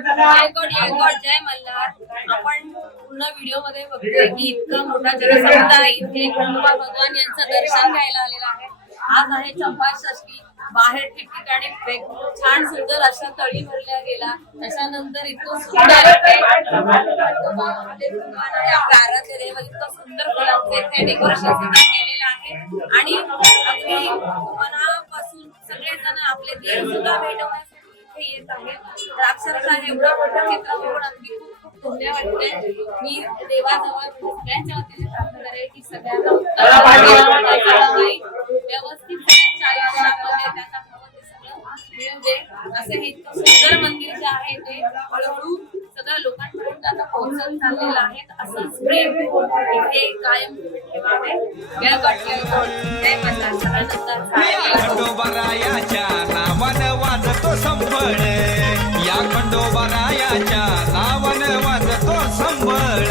जय जय मल्हार. आपण पूर्ण व्हिडिओमध्ये बघतोय की इतका मोठा जनसमुदाय इथे खंडोबा भगवान यांचं दर्शन घ्यायला आलेला आहे. आज आहे चंपा षष्टी बाहेर ठिकठिकाणी छान सुंदर अशा तळी भरल्या गेला त्याच्यानंतर इतकं सुंदर इतकं सुंदर फुलांचं इथे डेकोरेशन सुद्धा केलेलं आहे. आणि अगदी मनापासून सगळेजण आपले देव सुद्धा भेटवण्यासाठी तर अक्षरशः एवढं मोठं चित्र बघून अगदी खूप खूप धन्य वाटते. मी देवाजवळ सगळ्यांच्या वतीने प्रार्थना करेन की सगळ्यांना व्यवस्थित सगळ्यांच्या आयुष्यामध्ये त्यांना हवं ते सगळं. मिळून दे. असं हे इतकं सुंदर मंदिर जे आहे ते हळूहळू सगळ्या लोकांपर्यंत आता पोहोचत चाललेलं आहे. असंच प्रेम इथे कायम ठेवावे. जय गड जय गड जय माता सदानंद खंडोबारायाच्या खंडोबरायाच्या लावण वाजतो संबळ.